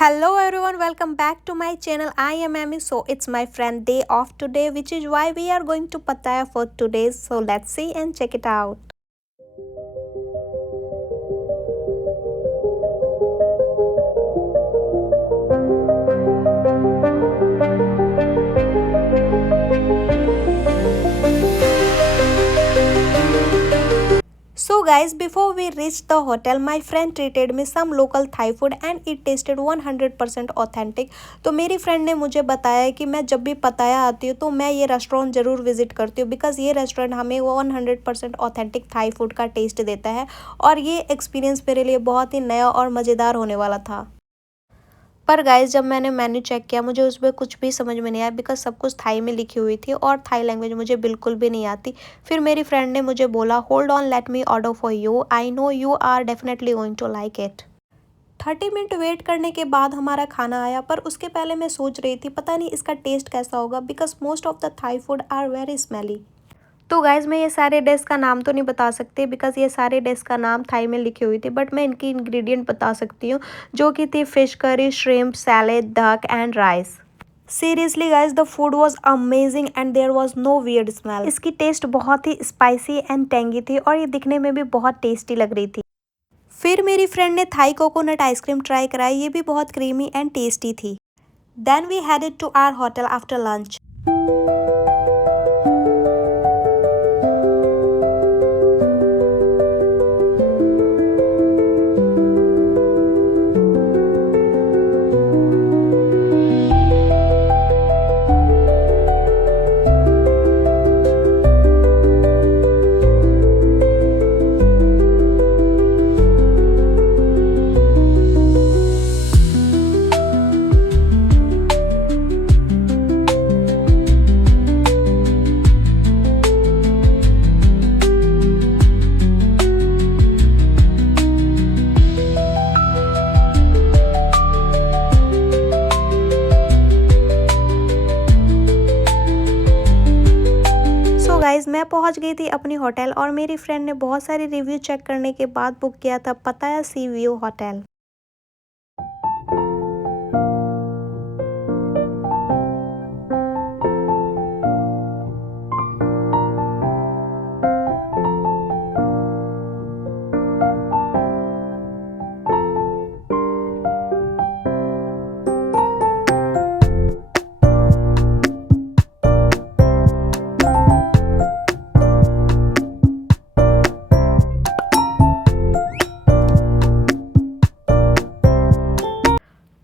Hello everyone, welcome back to my channel. I am Amy. So it's my friend day off today, which is why we are going to Pattaya for today. So let's see and check it out. So guys, before we reached the hotel, my friend treated me some local Thai food and it tasted 100% authentic. तो मेरी फ्रेंड ने मुझे बताया कि मैं जब भी पताया आती हूँ तो मैं ये रेस्टोरेंट ज़रूर विज़िट करती हूँ बिकॉज़ ये रेस्टोरेंट हमें 100% ऑथेंटिक थाई फूड का टेस्ट देता है और ये एक्सपीरियंस मेरे लिए बहुत ही नया और मज़ेदार होने वाला था। पर गाइस जब मैंने मेन्यू चेक किया मुझे उसमें कुछ भी समझ में नहीं आया बिकॉज सब कुछ थाई में लिखी हुई थी और थाई लैंग्वेज मुझे बिल्कुल भी नहीं आती। फिर मेरी फ्रेंड ने मुझे बोला hold on let me order for you, I know you are definitely going to like it. 30 minute wait करने के बाद हमारा खाना आया पर उसके पहले मैं सोच रही थी पता नहीं इसका टेस्ट कैसा होगा because most of the Thai food are very smelly. तो गाइज़ मैं ये सारे डिश का नाम तो नहीं बता सकती बिकॉज़ ये सारे डिश का नाम थाई में लिखी हुई थी, बट मैं इनकी इंग्रेडिएंट बता सकती हूँ जो कि थी fish curry, shrimp, salad, duck and rice. Seriously guys the food was amazing and there was no weird smell. इसकी टेस्ट बहुत ही स्पाइसी एंड टेंगी थी और ये दिखने में भी बहुत टेस्टी लग रही थी। फिर मेरी फ्रेंड ने थाई कोकोनट आइसक्रीम ट्राई कराई, ये भी बहुत क्रीमी एंड टेस्टी थी। Then we headed to our hotel after lunch. Guys मैं पहुंच गई थी अपनी होटल और मेरी फ्रेंड ने बहुत सारी रिव्यू चेक करने के बाद बुक किया था पताया सी व्यू होटल।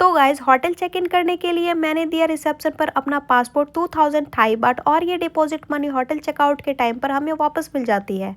तो गाइज होटल चेक इन करने के लिए मैंने दिया रिसेप्शन पर अपना पासपोर्ट 2000 थाई बाट और ये डिपॉजिट मनी होटल चेकआउट के टाइम पर हमें वापस मिल जाती है।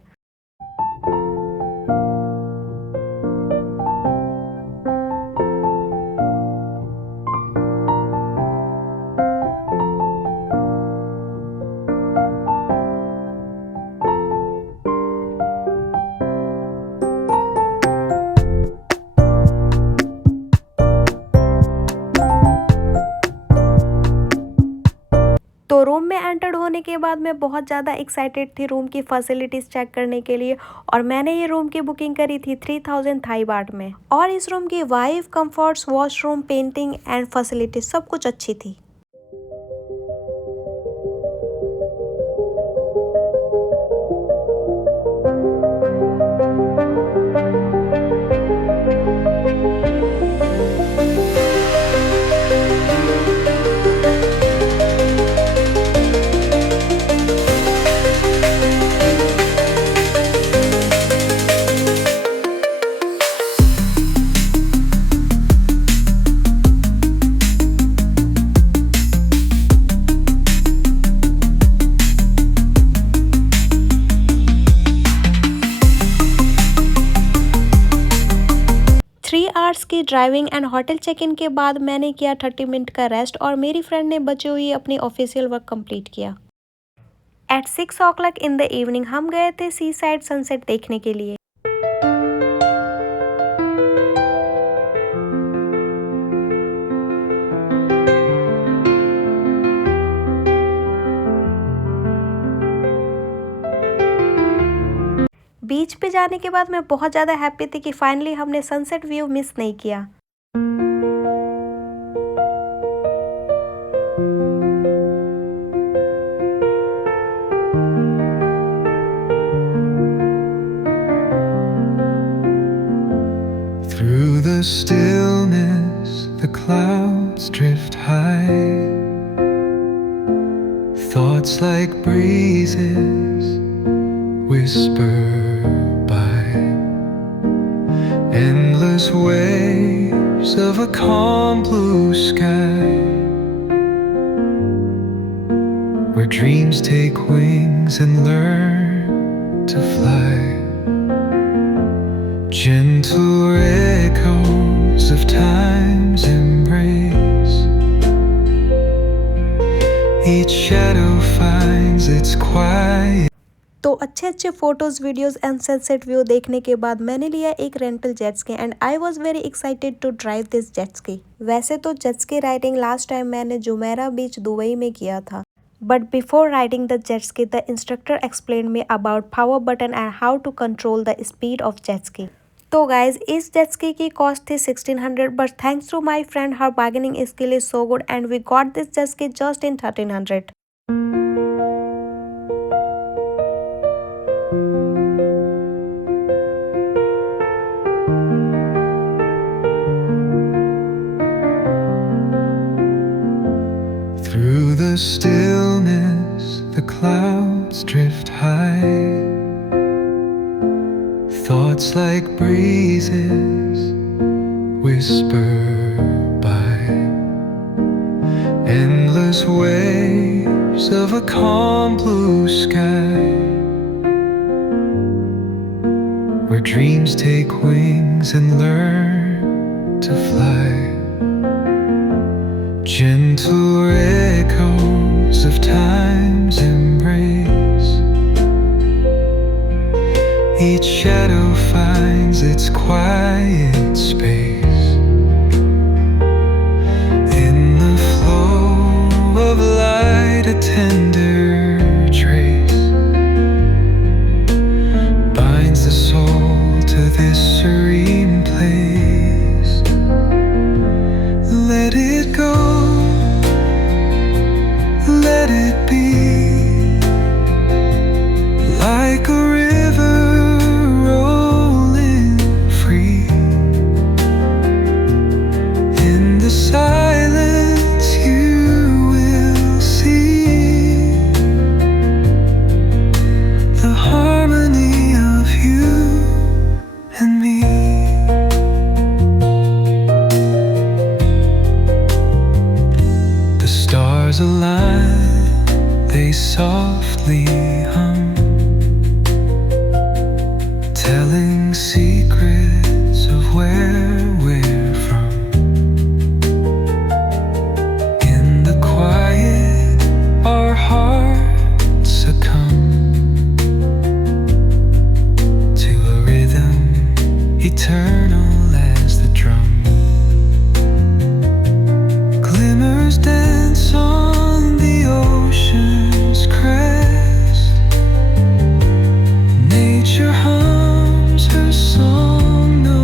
तो रूम में एंटर्ड होने के बाद मैं बहुत ज़्यादा एक्साइटेड थी रूम की फैसिलिटीज़ चेक करने के लिए और मैंने ये रूम की बुकिंग करी थी 3000 थाई बाट में और इस रूम की wifi, comforts, washroom, painting and facilities सब कुछ अच्छी थी। आवर्स की driving and hotel check in के बाद मैंने किया 30 मिनट का रेस्ट और मेरी फ्रेंड ने बची हुई अपनी ऑफिशियल वर्क कंप्लीट किया। At 6 o'clock in the evening हम गए थे सी साइड सनसेट देखने के लिए। बीच पे जाने के बाद मैं बहुत ज़्यादा हैप्पी थी कि फाइनली हमने सनसेट व्यू मिस नहीं किया। clouds drift high. Thoughts like breezes whisper by. Endless waves of a calm blue sky, where dreams take wings and learn to fly. Gentle echoes of time's embrace. Each shadow finds its quiet. तो अच्छे अच्छे photos, videos and sunset view देखने के बाद मैंने लिया एक rental jet ski and I was very excited to drive this jet ski. वैसे तो jet ski riding last time मैंने जुमेरा बीच दुबई में किया था, but before riding the jet ski the instructor explain me about power button and how to control the speed of jet ski. तो guys इस jet ski की कॉस्ट थी 1600, but thanks to my friend her bargaining skill is so good and we got this jet ski just in 1300। Through the stillness, the clouds drift high. Thoughts like breezes whisper by. Endless waves of a calm blue sky, where dreams take wings and learn to fly. Gentle echoes of time's embrace. Each shadow finds its quiet space. In the flow of light, a tender trace binds the soul to this serene place. Let it go, let it be, like a river rolling free. In the silence you will see the harmony of you and me. The stars align, they softly hum, telling secrets of where we're from. In the quiet, our hearts succumb to a rhythm eternal as the drum. Glimmers dance on the ocean's crest. Nature hums her song, no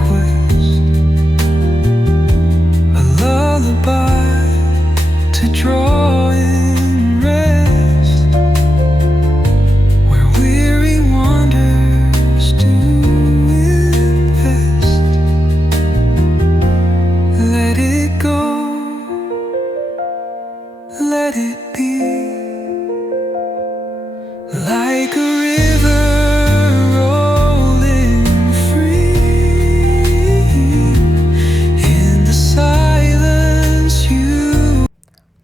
quest. A lullaby to draw in rest, where weary wanderers do invest. Let it go, let it be, like a river rolling free. In the silence you.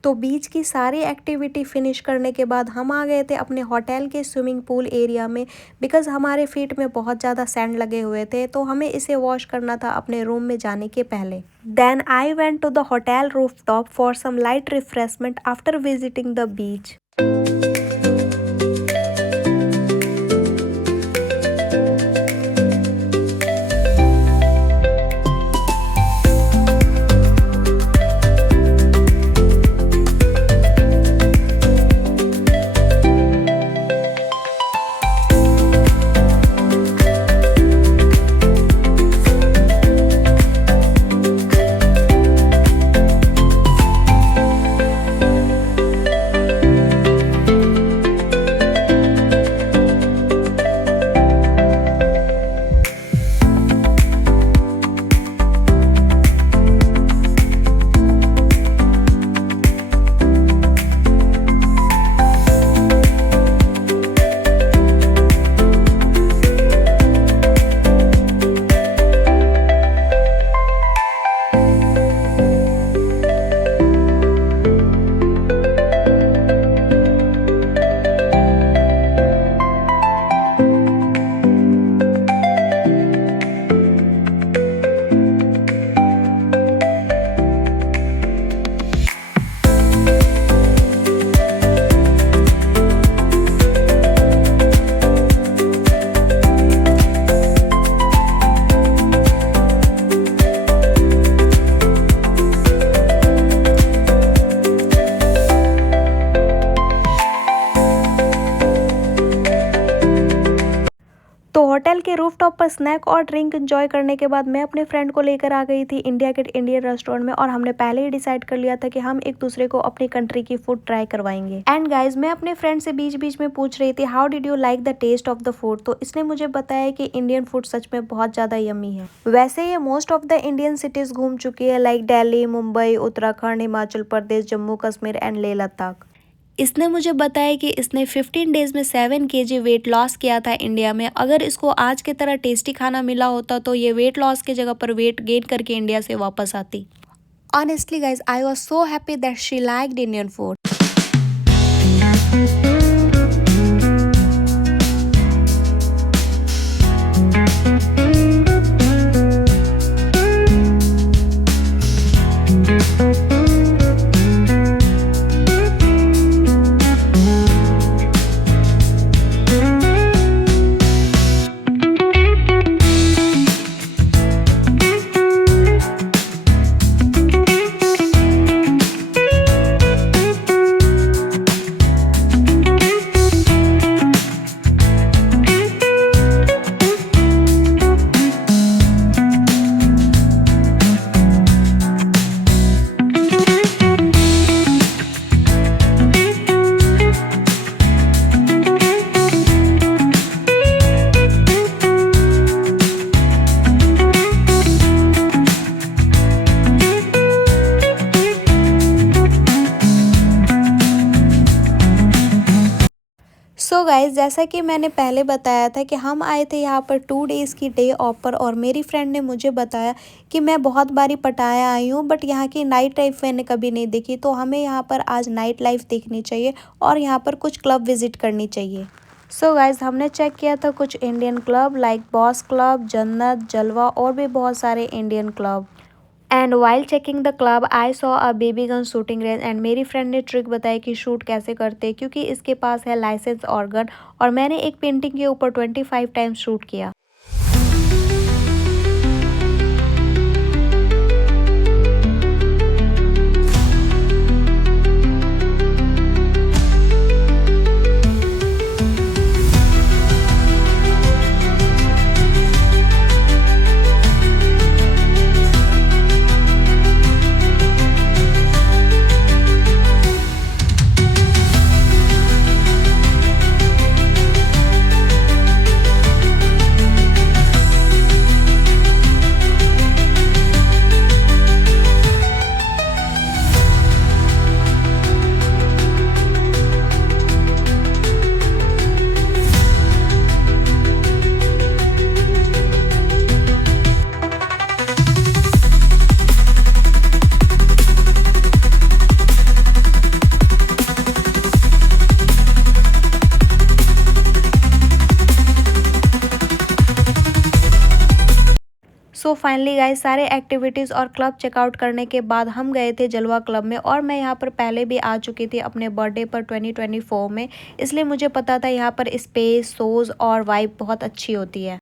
तो बीच की सारी activity finish करने के बाद हम आ गए थे अपने होटल के स्विमिंग पूल एरिया में, बिकॉज हमारे फीट में बहुत ज़्यादा सैंड लगे हुए थे, तो हमें इसे वॉश करना था अपने रूम में जाने के पहले। Then I went to the hotel rooftop for some light refreshment after visiting the beach. Rooftop पर स्नैक और ड्रिंक एंजॉय करने के बाद मैं अपने फ्रेंड को लेकर आ गई थी इंडिया गेट इंडियन रेस्टोरेंट में, और हमने पहले ही डिसाइड कर लिया था कि हम एक दूसरे को अपनी कंट्री की फूड ट्राई करवाएंगे। एंड गाइज, मैं अपने फ्रेंड से बीच बीच में पूछ रही थी how did you like the taste of the food, तो इसने मुझे बताया कि इंडियन फूड सच में बहुत ज्यादा यम्मी है। वैसे ये most of the Indian cities घूम चुकी है, लाइक दिल्ली, मुंबई, उत्तराखंड, हिमाचल प्रदेश, जम्मू कश्मीर एंड लेह लद्दाख। इसने मुझे बताया कि इसने 15 डेज में 7 kg वेट लॉस किया था इंडिया में। अगर इसको आज के तरह टेस्टी खाना मिला होता तो ये वेट लॉस की जगह पर वेट गेन करके इंडिया से वापस आती। Honestly guys, I was so happy that she liked Indian food. So guys, जैसा कि मैंने पहले बताया था कि हम आए थे यहाँ पर 2 डेज़ की डे ऑफ पर, और मेरी फ्रेंड ने मुझे बताया कि मैं बहुत बारी पटाया आई हूँ बट यहाँ की नाइट लाइफ मैंने कभी नहीं देखी, तो हमें यहाँ पर आज नाइट लाइफ देखनी चाहिए और यहाँ पर कुछ क्लब विजिट करनी चाहिए। सो गाइज, हमने चेक किया था कुछ Indian club like boss club, जन्नत, जलवा और भी बहुत सारे Indian club. And while checking the club I saw a baby gun shooting range, and मेरी फ्रेंड ने ट्रिक बताई कि शूट कैसे करते क्योंकि इसके पास है लाइसेंस और गन, और मैंने एक पेंटिंग के ऊपर 25 टाइम्स शूट किया। सो फाइनली गाइस, सारे एक्टिविटीज़ और क्लब चेकआउट करने के बाद हम गए थे जलवा क्लब में, और मैं यहाँ पर पहले भी आ चुकी थी अपने बर्थडे पर 2024 में, इसलिए मुझे पता था यहाँ पर स्पेस, शोज़ और वाइब बहुत अच्छी होती है।